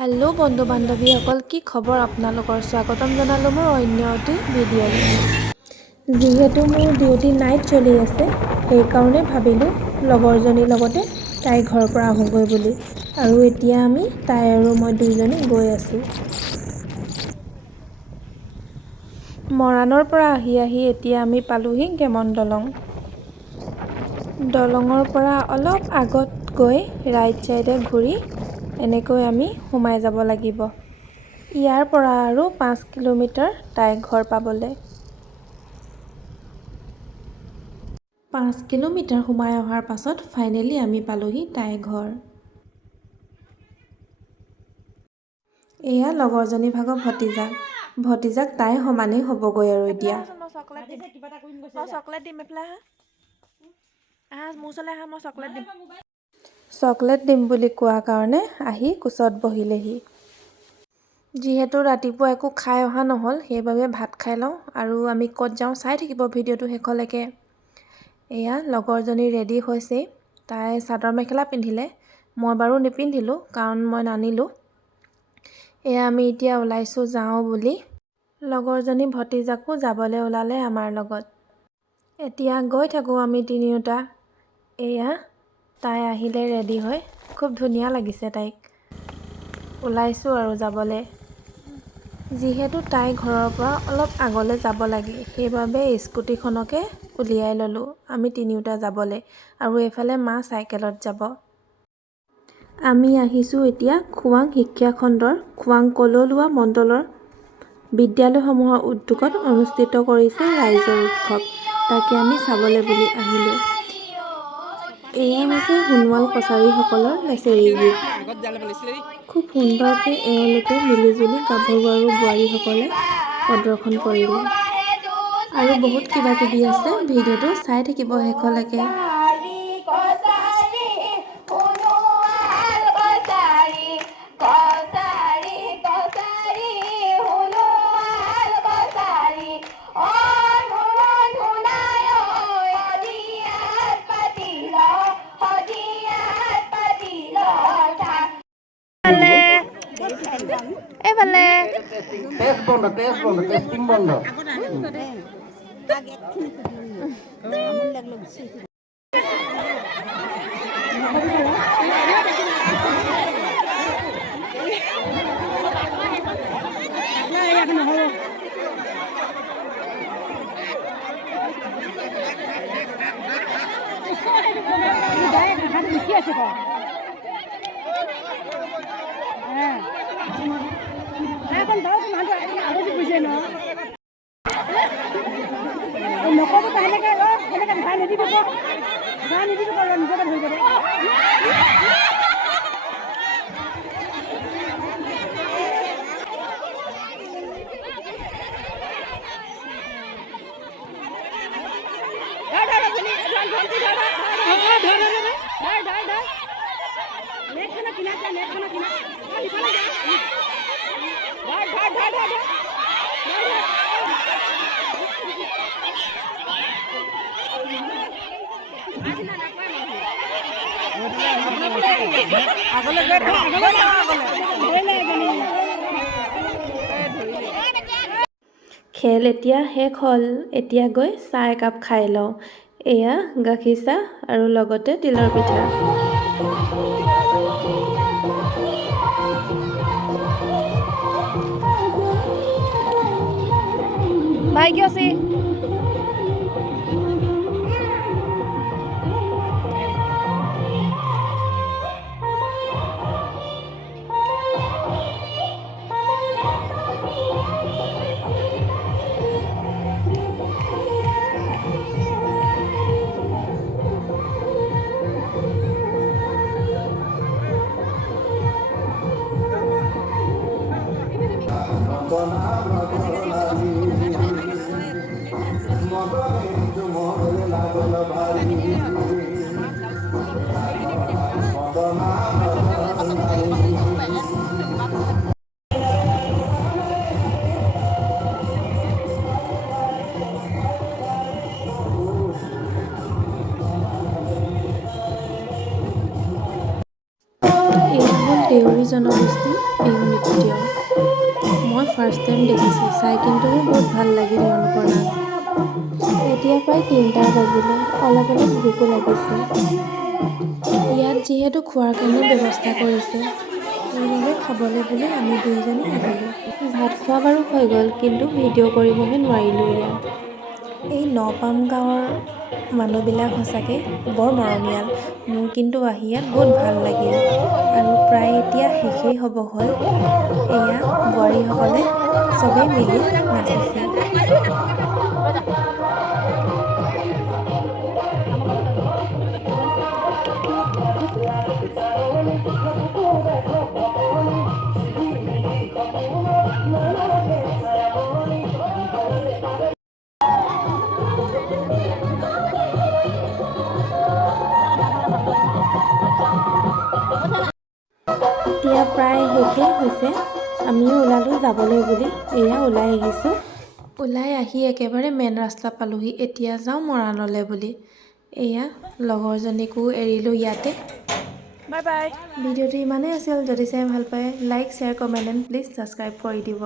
Hello' বন্ধু বান্ধৱীসকল, কি খবৰ আপোনালোকৰ? স্বাগতম জনালোঁ মোৰ অন্য এটি ভিডিঅ'লৈ। যিহেতু মোৰ ডিউটি নাইট চলি আছে, সেইকাৰণে ভাবিলোঁ লগৰজনীৰ লগতে তাইৰ ঘৰৰ পৰা আহোঁগৈ বুলি। আৰু এতিয়া আমি তাই আৰু মই দুইজনী গৈ আছোঁ। মৰাণৰ পৰা আহি এতিয়া আমি পালোহি গেমন দলং। দলঙৰ পৰা অলপ আগত গৈ ৰাইট চাইডে ঘূৰি এনেকৈ আমি সোমাই যাব লাগিব। ইয়াৰ পৰা আৰু 5 কিলোমিটাৰ তাইৰ ঘৰ পাবলৈ। 5 কিলোমিটাৰ সোমাই অহাৰ পাছত ফাইনেলি আমি পালোহি তাইৰ ঘৰ। এয়া লগৰজনী ভাগৰ ভতিজাক তাই সমানেই হ'বগৈ আৰু এতিয়া। চকলেট দিম চকলেট দিম বুলি কোৱা কাৰণে আহি কোচত বহিলেহি। যিহেতু ৰাতিপুৱা একো খাই অহা নহ'ল, সেইবাবে ভাত খাই লওঁ আৰু আমি ক'ত যাওঁ চাই থাকিব ভিডিঅ'টো শেষলৈকে। এয়া লগৰজনী ৰেডি হৈছেই। তাই চাদৰ মেখেলা পিন্ধিলে, মই বাৰু নিপিন্ধিলোঁ কাৰণ মই নানিলোঁ। এয়া আমি এতিয়া ওলাইছোঁ যাওঁ বুলি। লগৰজনী ভতিজাকো যাবলৈ ওলালে আমাৰ লগত। এতিয়া গৈ থাকোঁ আমি তিনিওটা। এয়া তাই আহিলে ৰেডি হৈ, খুব ধুনীয়া লাগিছে তাইক। ওলাইছোঁ আৰু যাবলৈ। যিহেতু তাই ঘৰৰ পৰা অলপ আগলৈ যাব লাগে, সেইবাবে স্কুটিখনকে উলিয়াই ল'লোঁ আমি তিনিওটা যাবলৈ। আৰু এইফালে মা চাইকেলত যাব। আমি আহিছোঁ এতিয়া খোৱাং শিক্ষা খণ্ডৰ খোৱাং কললুৱা মণ্ডলৰ বিদ্যালয়সমূহৰ উদ্যোগত অনুষ্ঠিত কৰিছে ৰাইজৰ উৎসৱ। তাকে আমি চাবলৈ বুলি আহিলোঁ। এয়া হৈছে সোণোৱাল কছাৰীসকলৰ লেছেৰি গীত। খুব সুন্দৰকৈ এওঁলোকে মিলিজুলি গাভৰু আৰু বোৱাৰীসকলে প্ৰদৰ্শন কৰিলে। আৰু বহুত কিবা কিবি আছে, ভিডিঅ'টো চাই থাকিব শেষলৈকে। এইফালে টেষ্টিং বন্ধ। খেল এতিয়া শেষ হ'ল। এতিয়া গৈ চাহ একাপ খাই লওঁ। এয়া গাখীৰ চাহ আৰু লগতে তিলৰ পিঠা। ভাগ্যশ্ৰী দেউৰী জনগোষ্ঠী বিহু নৃত্য। মই ফাৰ্ষ্ট টাইম দেখিছোঁ, চাই কিন্তু মোৰ বহুত ভাল লাগিল তেওঁলোকৰ নাচ। এতিয়া প্ৰায় 3টা বাজিলে, অলপ অলপ ভোকো লাগিছে। ইয়াত যিহেতু খোৱাৰ কাৰণে ব্যৱস্থা কৰিছে, সেইবাবে খাবলৈ বুলি আমি দুইজনী আহিলোঁ। ভাত খোৱা বাৰু হৈ গ'ল, কিন্তু ভিডিঅ' কৰিবহে নোৱাৰিলোঁ ইয়াত। এই নপাম গাঁৱৰ মানুহবিলাক সঁচাকৈ বৰ মৰমীয়াল। মোৰ কিন্তু আহি ইয়াত বহুত ভাল লাগিল। আৰু প্ৰায় এতিয়া শেষেই হ'ব হ'ল। এয়া বোৱাৰীসকলে চবেই মিলি নাচিছে। এতিয়া প্ৰায় শেষেই হৈছে, আমিও ওলালোঁ যাবলৈ বুলি। এয়া ওলাই আহিছোঁ। ওলাই আহি একেবাৰে মেইন ৰাস্তা পালোহি। এতিয়া যাওঁ মৰাণলৈ বুলি। এয়া লগৰজনীকো এৰিলোঁ ইয়াতে। Bye bye. ভিডিঅ'টো ইমানেই আছিল। যদি চাই ভাল পায় like, share, comment and please subscribe কৰি দিব।